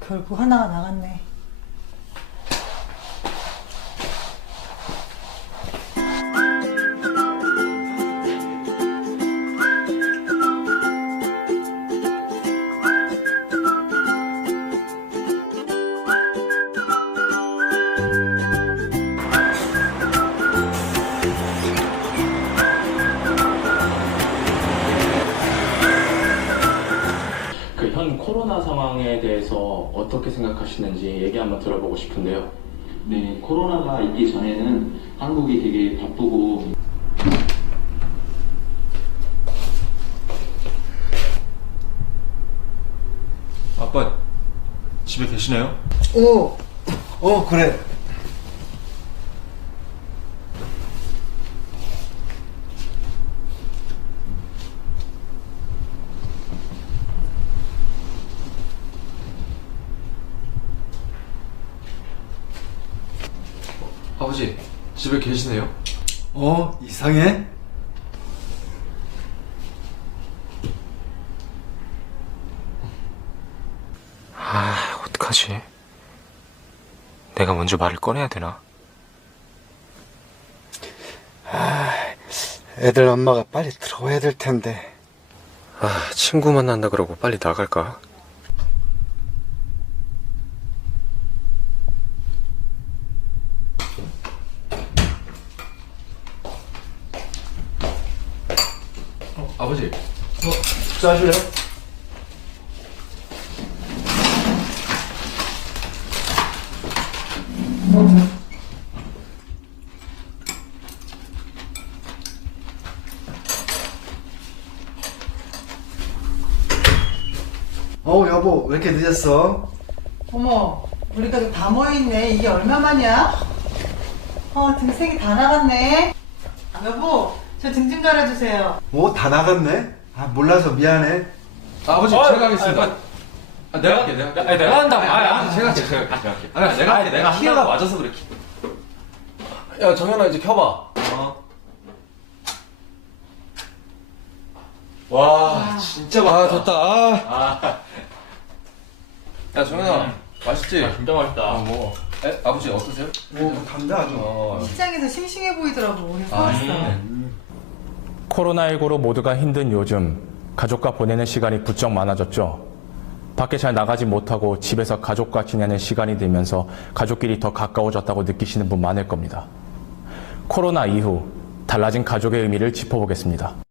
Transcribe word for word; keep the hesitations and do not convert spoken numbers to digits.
결국 하나가 나갔네. 그 현 코로나 상황에 대해서 어떻게 생각하시는지 얘기 한번 들어보고 싶은데요. 네, 코로나가 있기 전에는 한국이 되게 바쁘고 아빠 집에 계시네요? 어, 어, 그래. 아버지 집에 계시네요? 어, 이상해? 아, 어떡하지? 내가 먼저 말을 꺼내야 되나? 애들 엄마가 빨리 들어와야 될 텐데. 아, 친구 만난다 그러고 빨리 나갈까? 어, 아버지 어, 식사하실래요? 어, 여보, 왜 이렇게 늦었어? 어머, 우리 가족 다 모여있네. 이게 얼마만이야? 어, 등색이 다 나갔네. 아, 여보, 저 등 좀 갈아주세요. 뭐, 다 나갔네? 아, 몰라서 미안해. 아버지 제가 하겠습니다. 아, 내가 할게 내가 할게. 아니, 내가 한다고. 아니, 아니, 아버지 제가 할게 제가 할게 제가 할게. 아니 내가 할게 내가 키가 맞아서 그래. 야 정현아 이제 켜봐. 어. 와 진짜 맛있다. 아 됐다. 아. 야 정현아 맛있지? 아, 진짜 맛있다. 어, 먹어. 에? 아버지 어떠세요? 오, 감자 아주. 어. 시장에서 싱싱해 보이더라고. 그래서 아, 사왔어. 음. 코로나십구로 모두가 힘든 요즘 가족과 보내는 시간이 부쩍 많아졌죠. 밖에 잘 나가지 못하고 집에서 가족과 지내는 시간이 들면서 가족끼리 더 가까워졌다고 느끼시는 분 많을 겁니다. 코로나 이후 달라진 가족의 의미를 짚어보겠습니다.